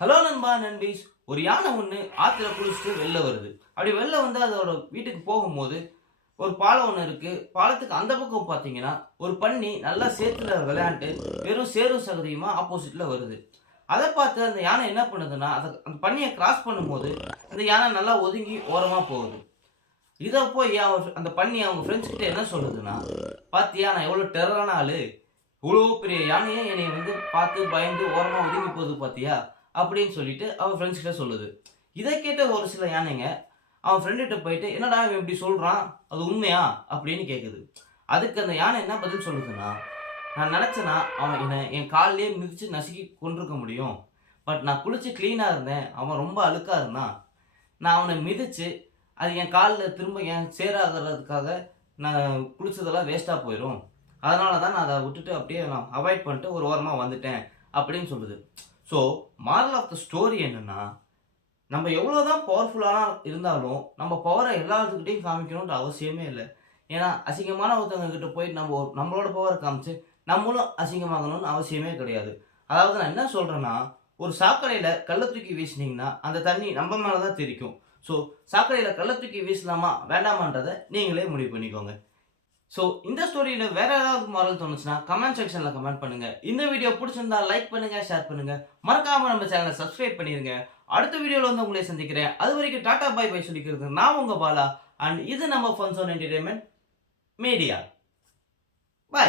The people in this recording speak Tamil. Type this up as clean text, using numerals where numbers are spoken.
ஹலோ நண்பா நண்பீஸ். ஒரு யானை ஒன்று ஆற்றுல குளிச்சுட்டு வெளில வருது. அப்படி வெளில வந்து அதோட வீட்டுக்கு போகும்போது ஒரு பாலம் ஒன்று இருக்கு. பாலத்துக்கு அந்த பக்கம் பார்த்தீங்கன்னா ஒரு பன்னி நல்லா சேத்துல விளையாண்டு வெறும் சேரும் சகதியுமா ஆப்போசிட்ல வருது. அதை பார்த்து அந்த யானை என்ன பண்ணுதுன்னா அந்த பன்னியை கிராஸ் பண்ணும்போது அந்த யானை நல்லா ஒதுங்கி ஓரமாக போகுது. இதை போய் அந்த பன்னி அவங்க ஃப்ரெண்ட்ஸ் கிட்ட என்ன சொல்லுதுன்னா, பார்த்தியா நான் எவ்வளோ டெரரான ஆளு, இவ்வளோ பெரிய யானையே என்னை வந்து பார்த்து பயந்து ஓரமாக ஒதுங்கி போகுது பார்த்தியா அப்படின்னு சொல்லிட்டு அவன் ஃப்ரெண்ட்ஸ் கிட்ட சொல்லுது. இதை கேட்ட ஒரு சில யானைங்க அவன் ஃப்ரெண்டுகிட்ட போயிட்டு என்னடா இவன் இப்படி சொல்கிறான், அது உண்மையா அப்படின்னு கேட்குது. அதுக்கு அந்த யானை என்ன பதில் சொல்லுதுன்னா, நான் நினச்சேன்னா அவன் என்னை என் காலிலேயே மிதித்து நசுக்கி கொண்டிருக்க முடியும். பட் நான் குளிச்சு க்ளீனாக இருந்தேன், அவன் ரொம்ப அழுக்காக இருந்தான். நான் அவனை மிதித்து அது என் காலில் திரும்ப என் சேராகிறதுக்காக நான் குளிச்சதெல்லாம் வேஸ்ட்டாக போயிடும். அதனால தான் நான் அதை விட்டுட்டு அப்படியே நான் அவாய்ட் பண்ணிட்டு ஒரு ஓரமாக வந்துட்டேன் அப்படின்னு சொல்லுது. So moral of the story என்னன்னா, நம்ம எவ்வளோதான் பவர்ஃபுல்லான இருந்தாலும் நம்ம பவரை எல்லாத்துக்கிட்டையும் காமிக்கணுன்ற அவசியமே இல்லை. ஏன்னா அசிங்கமான ஒருத்தவங்க கிட்ட போய் நம்மளோட பவரை காமிச்சு நம்மளும் அசிங்கமாகணும்னு அவசியமே கிடையாது. அதாவது நான் என்ன சொல்கிறேன்னா, ஒரு சாக்கடையில் கல்லை தூக்கி வீசினீங்கன்னா அந்த தண்ணி நம்ம மேலே தான் தெரிக்கும். ஸோ சாக்கடையில் கல்லை தூக்கி வீசலாமா வேண்டாமான்றதை நீங்களே முடிவு பண்ணிக்கோங்க. ஸோ இந்த ஸ்டோரியில வேற ஏதாவது மாரல் தோணுச்சுன்னா கமெண்ட் செக்ஷன்ல கமெண்ட் பண்ணுங்க. இந்த வீடியோ பிடிச்சிருந்தா லைக் பண்ணுங்க, ஷேர் பண்ணுங்க. மறக்காம நம்ம சேனலை சப்ஸ்கிரைப் பண்ணிருங்க. அடுத்த வீடியோல வந்து உங்களை சந்திக்கிறேன். அது வரைக்கும் டாடா பை பை சொல்லிக்கிறது நான் உங்க பாலா. அண்ட் இது நம்ம fun zone entertainment media. By.